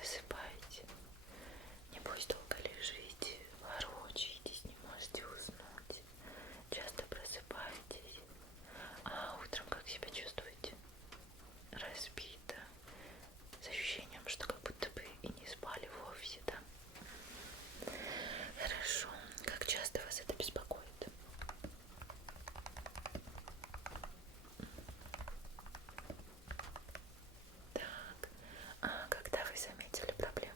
засыпаете. Небось долго лежите, ворочаетесь, не можете уснуть. Часто просыпаетесь. А утром как себя чувствуете? Разбито. С ощущением, что как будто бы и не спали вовсе, да? Хорошо. Как часто вас это беспокоит? Так. А когда вы заметили проблему?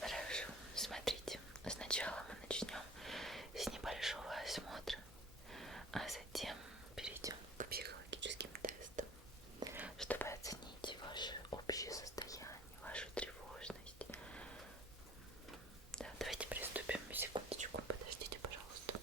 Хорошо. Смотрите. Сначала мы начнем с небольшого осмотра, а затем перейдем к психологическим тестам, чтобы оценить ваше общее состояние, вашу тревожность. Да, давайте приступим. Секундочку, подождите, пожалуйста.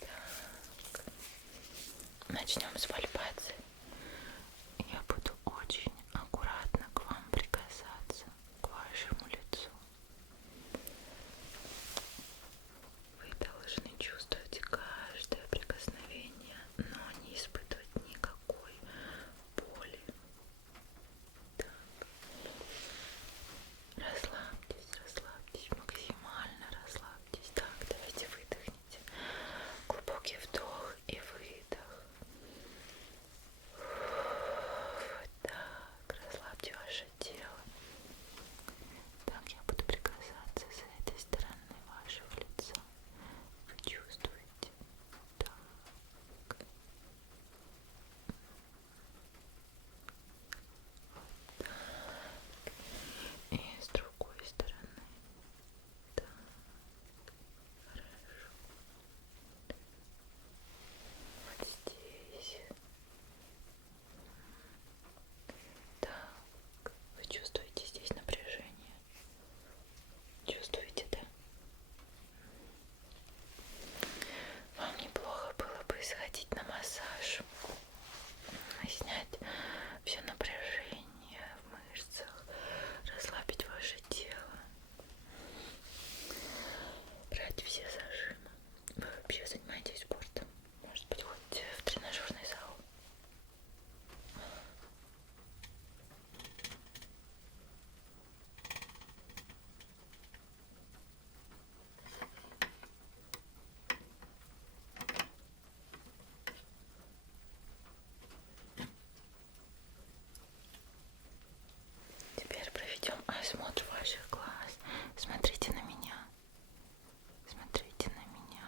Так. Начнем с пальпации. Я буду очень аккуратно к вам прикасаться, к вашему лицу. Вы должны чувствовать каждое прикосновение, но не испытывать никакой боли. Так. Расслабьтесь, расслабьтесь, максимально расслабьтесь. Так, давайте выдохните. Глубокий вдох и выдох. Вот так, расслабьте ваше тело. Так, я буду прикасаться с этой стороны вашего лица. Вы чувствуете? Так. Вот так. И с другой стороны. Так. Хорошо. Вот здесь. Так. Вы чувствуете здесь напряжение? Чувствуете, да? Вам неплохо было бы сходить на массаж, снять все напряжение в мышцах, расслабить ваше тело, брать все зажимы. Вы вообще занимаетесь спортом? Может быть, ходите в тренажерный зал? Теперь проведем осмотр ваших глаз. Смотрите на меня. Смотрите на меня.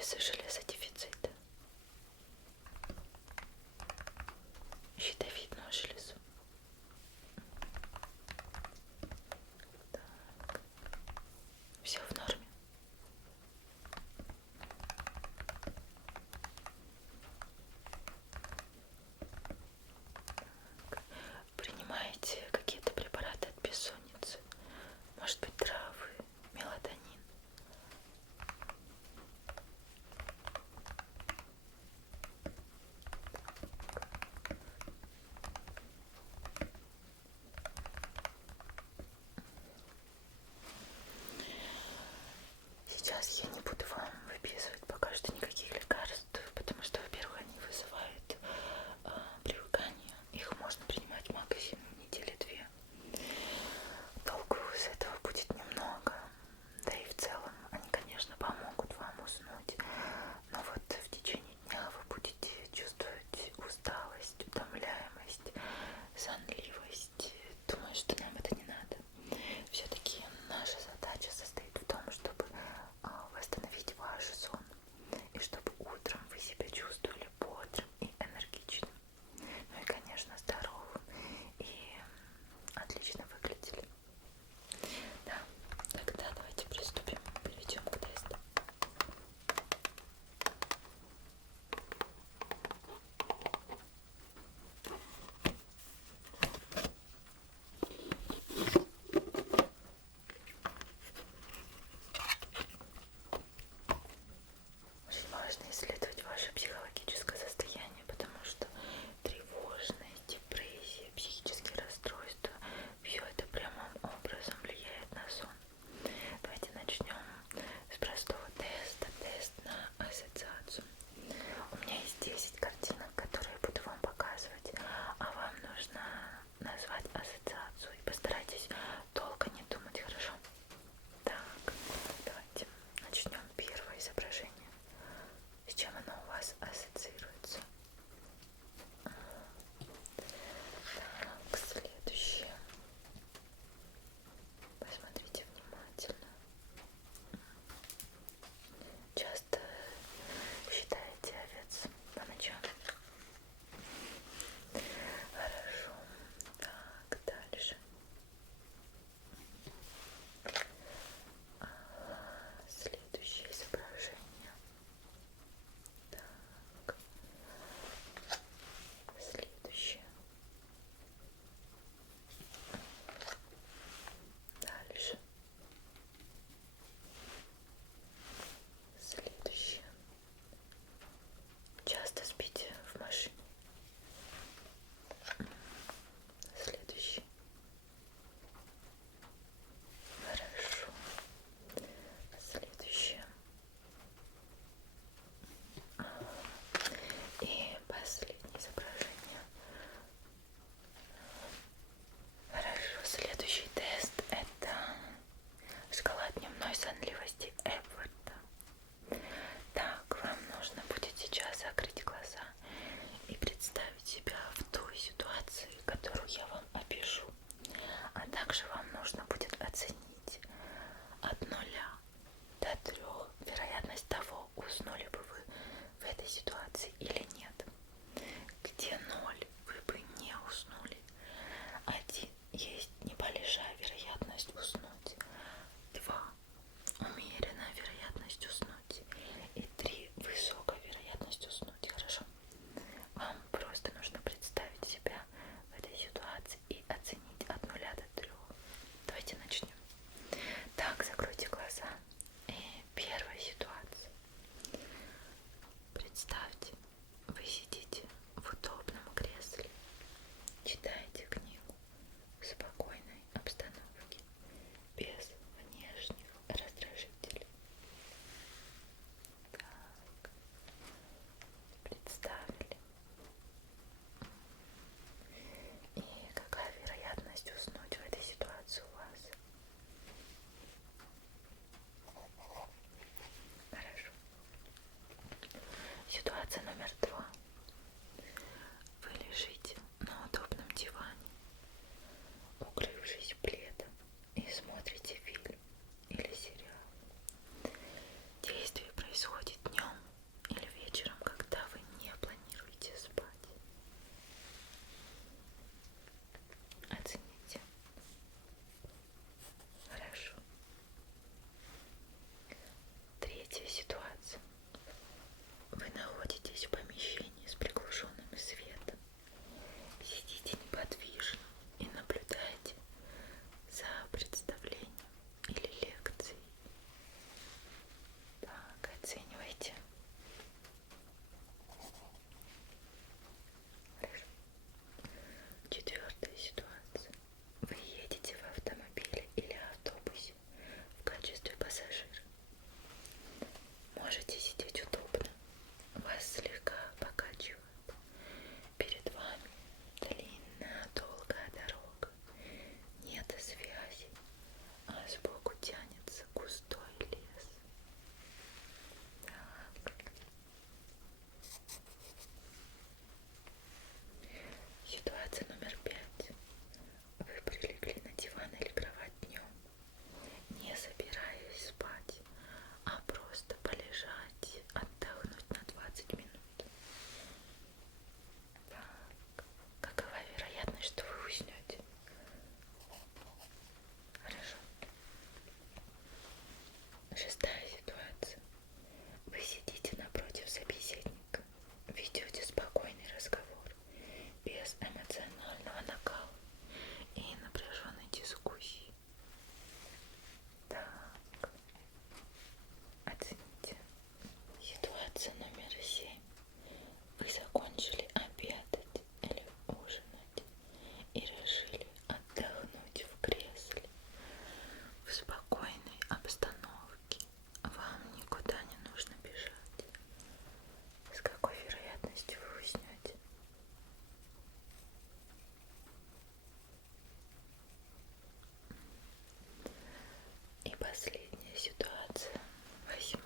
железы, железодефицит, щитовидную железу. Так. Все в норме. Так. Принимаете какие-то препараты от бессонницы? Может быть, травы, мелатонин? Сейчас я не буду вам выписывать пока что никаких лекарств, потому что, во-первых, они вызывают привыкание. Их можно принимать максимум недели-две. Толку из этого будет немного. Да и в целом они, конечно, помогут вам уснуть. Но вот в течение дня вы будете чувствовать усталость, утомляемость, сонливость. Думаю, что нам это не надо. Все-таки наша задача состоит в том, чтобы восстановить ваш сон. И чтобы утром вы себя чувствовали бодрым и энергичным. Ну и, конечно, здоровым и отлично выглядели. Да, тогда давайте приступим, перейдем к тесту. Очень важно исследовать ваше психологическое состояние, потому что тревожность, депрессия, психические расстройства, все это прямым образом влияет на сон. Давайте начнем с простого теста. Тест на ассоциацию. У меня есть 10 картинок, которые я буду вам показывать, а вам нужно назвать ассоциацию. И постарайтесь долго не думать, хорошо? Так, давайте начнем первое изображение. С чем оно у вас ассоциируется? Так, следующее. Посмотрите внимательно. Часто считаете овец по ночам? Хорошо. Так, дальше. Следующее изображение. Так. Следующее. Дальше. Следующее. Часто спите в машине? Следующий. Хорошо. Следующее. И последнее изображение. Хорошо. Следующий тест — это шкала дневной сонливости Эпворта. Так, вам нужно будет сейчас закрыть глаза и представить себя в той ситуации, которую я вам опишу. А также вам нужно будет оценить от 0 до 3 вероятность того, уснули бы вы в этой ситуации или нет. Где 0 вы бы не уснули. 1 есть небольшая вероятность уснуть. 2 умеренная вероятность уснуть. И 3 высокая вероятность уснуть. Хорошо? Вам просто нужно представить себя в этой ситуации и оценить от 0 до 3. Давайте начнем. Так, закройте глаза. И первая ситуация. Представьте, вы сидите в удобном кресле, читаете книгу в спокойной обстановке, без внешних раздражителей. Так, представили. И какая вероятность уснуть в этой ситуации у вас? Хорошо. Ситуация номер 2. Вы лежите на удобном диване, укрывшись пледом, и смотрите фильм или сериал. Действие происходит днем, Третья ситуация. Вы находитесь в помещении с приглушенным светом, сидите неподвижно и наблюдаете за представлением или лекцией. Так, оценивайте. Хорошо. Четвертая ситуация. Вы едете в автомобиле или автобусе в качестве пассажира. Можете сидеть удобно. Вас слегка покачивает. Перед вами длинная, долгая дорога. Нет связи, а сбоку тянется густой лес. Так. Ситуация номер 5. Вы прилегли на диван или кровать днем, не собираясь спать, а просто полежать, отдохнуть на 20 минут. Так. Какова вероятность, что вы уснете? Хорошо. Шестая ситуация. Вы сидите напротив собеседника, ведете спокойный разговор, без эмоционального накала и напряженной дискуссии. Так, оцените. Ситуация номер 7. Вы закончили обедать или ужинать и решили отдохнуть в кресле в спокойной обстановке. Вам никуда не нужно бежать. С какой вероятностью вы уснете? И последняя ситуация, 8.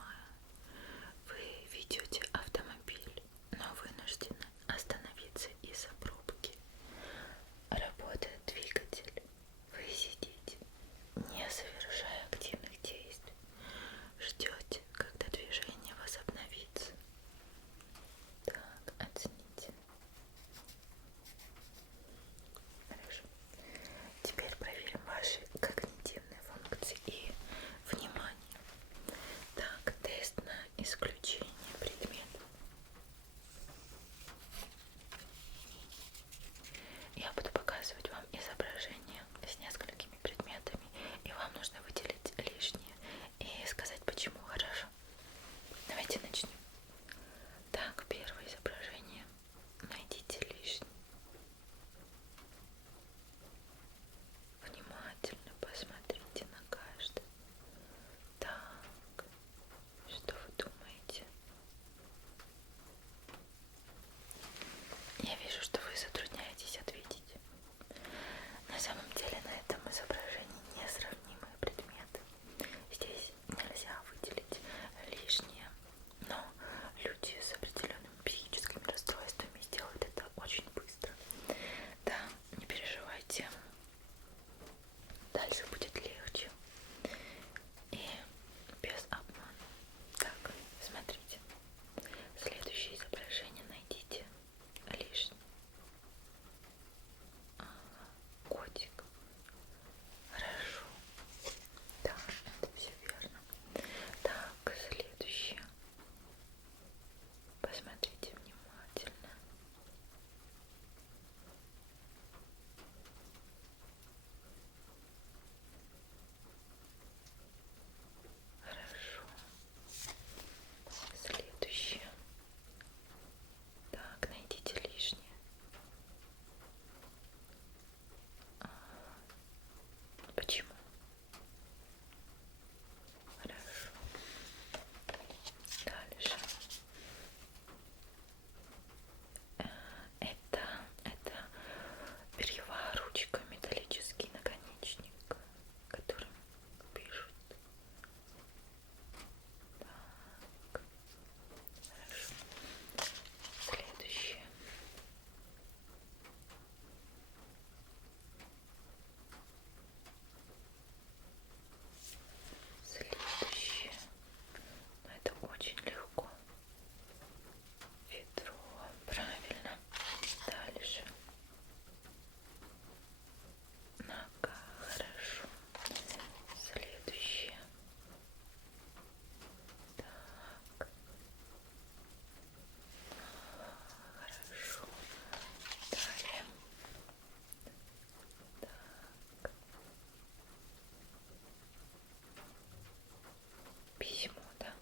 письмо, да?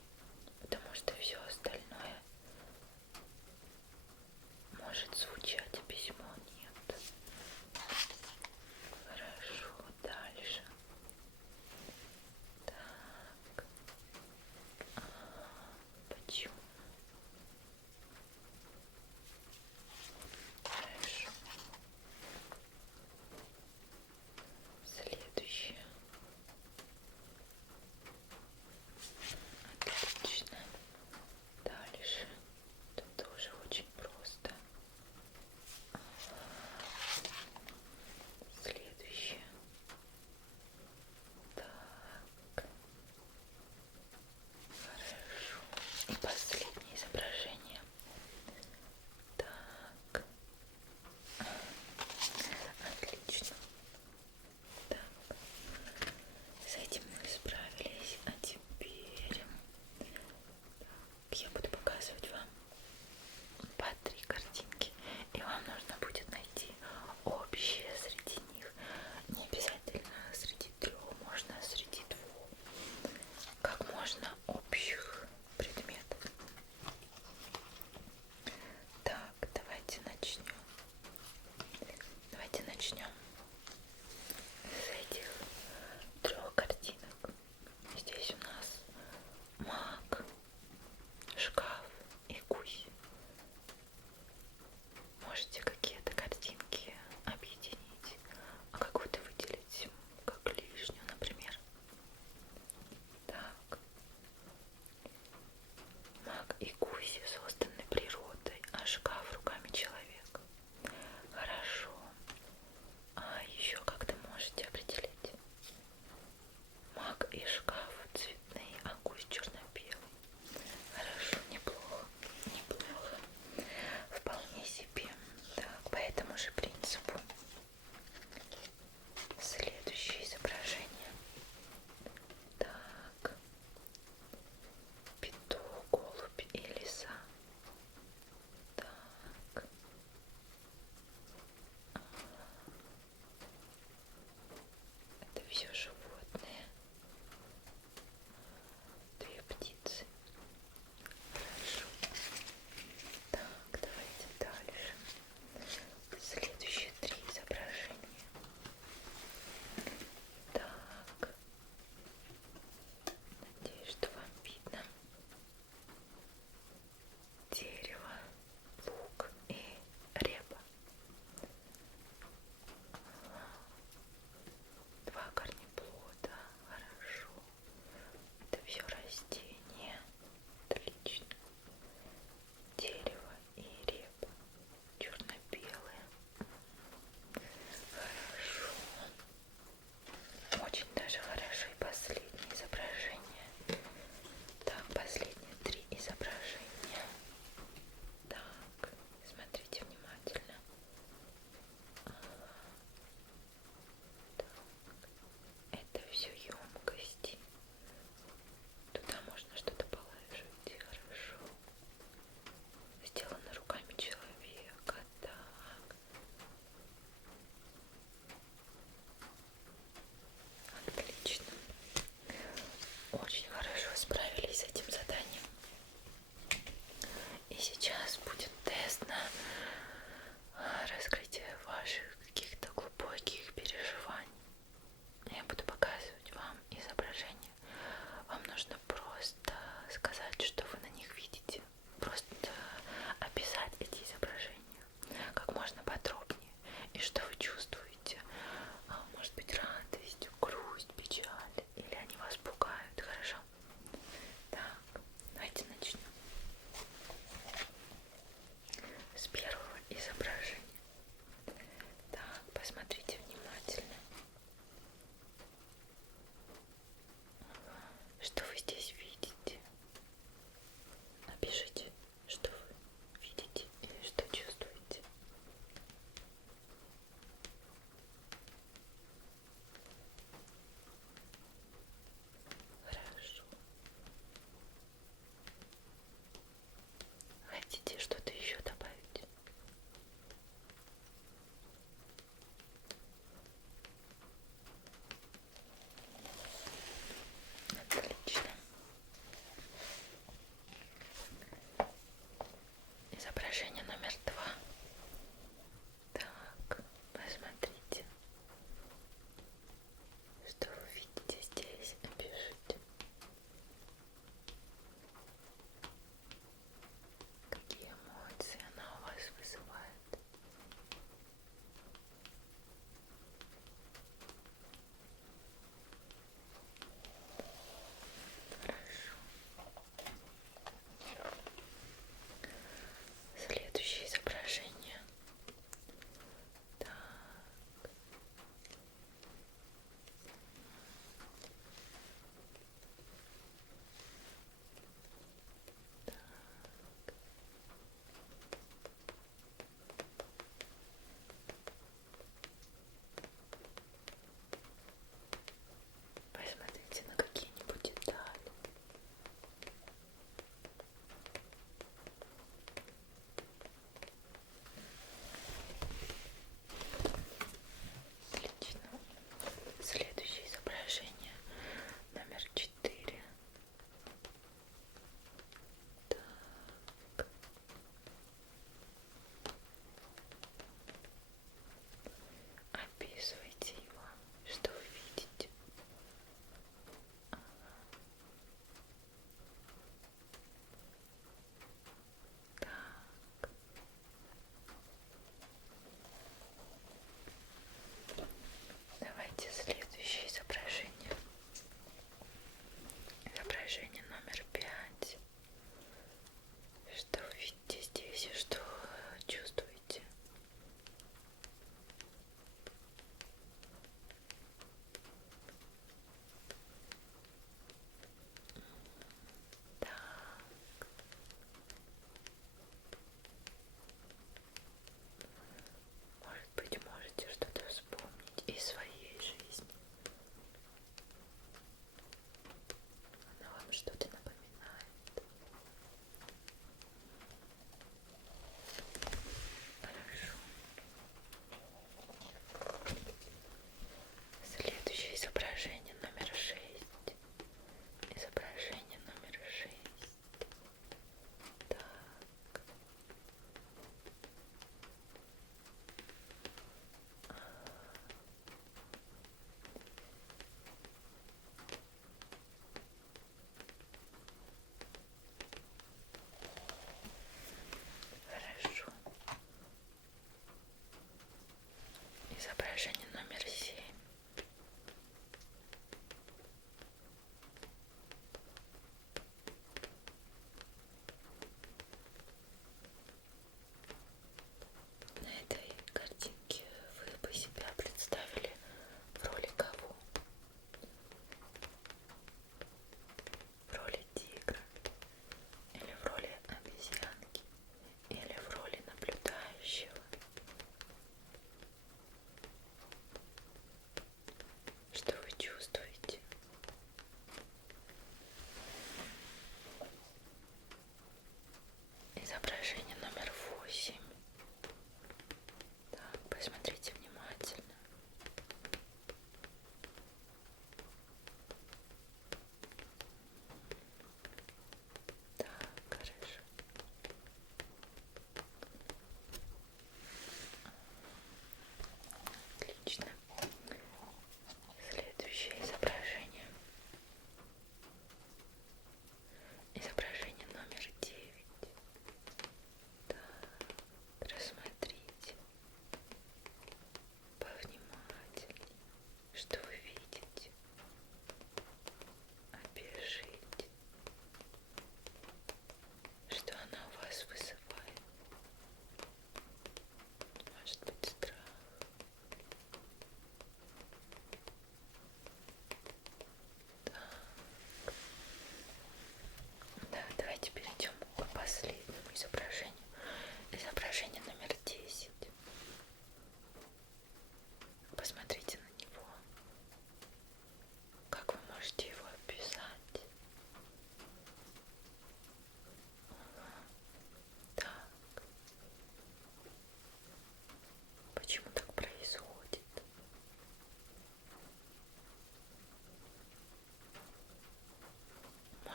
Потому что все остальное может звучать, а письмо нет. Хорошо, дальше. Так. Почему? Хорошо. Следующее. Отлично. Дальше. Тут тоже очень просто. Следующее. Так. Хорошо. И последнее изображение. Так. Отлично. Так. С этим мы справились. А теперь я буду показывать вам по 3 картинки. И вам нужно будет найти общее среди них. Не обязательно среди 3, можно среди 2. Как можно общих предметов. Так, давайте начнем. Давайте начнем с этих 3 картинок. Здесь у нас маг, шкаф и гусь. Можете какие-то картинки объединить, а какую-то выделить как лишнюю, например. Так. Маг и гуси созданы природой, а шкаф руками человека. Хорошо. А еще как-то можете определить? Маг и шкаф цветные, а гусь черно-белый. Хорошо, неплохо, неплохо. Вполне себе. Так, по этому же принципу. Следующее изображение. Так. Петух, голубь и лиса. Так. Это все животные. 2 птицы. Хорошо. Так, давайте дальше. Следующие 3 изображения. Так. Надеюсь, что вам видно. Дерево, лук и репа. 2 корнеплода.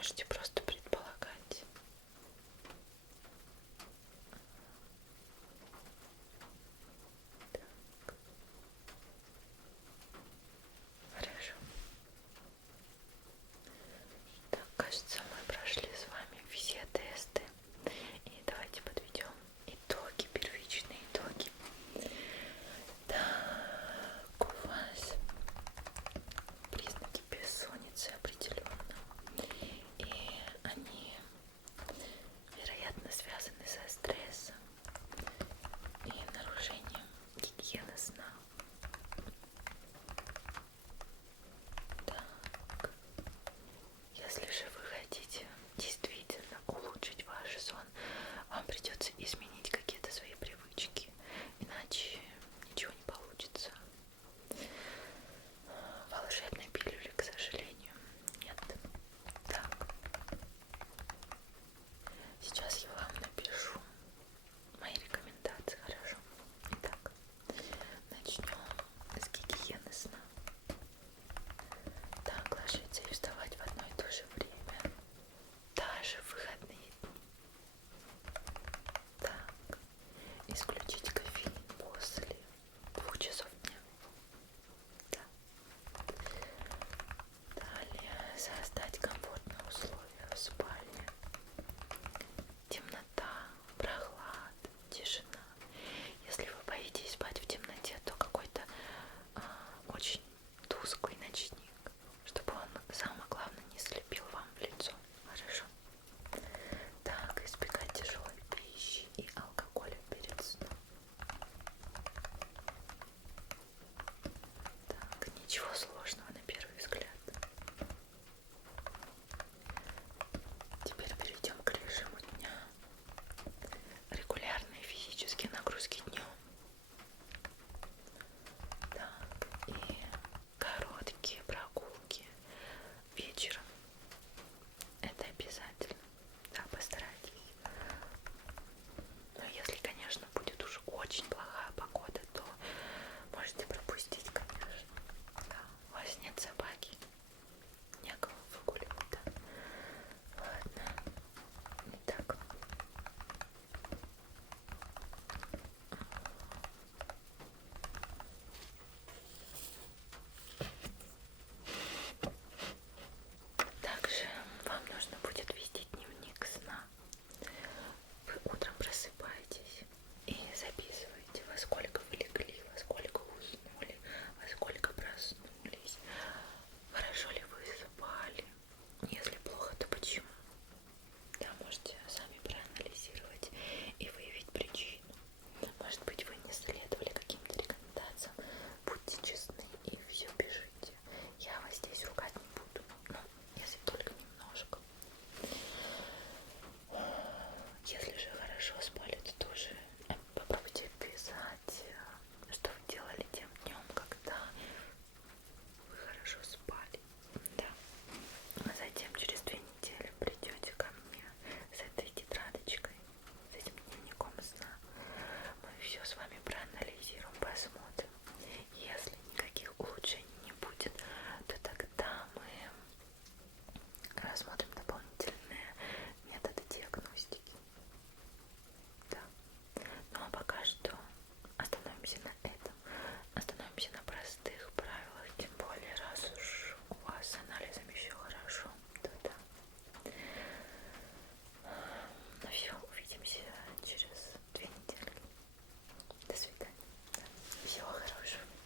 можете просто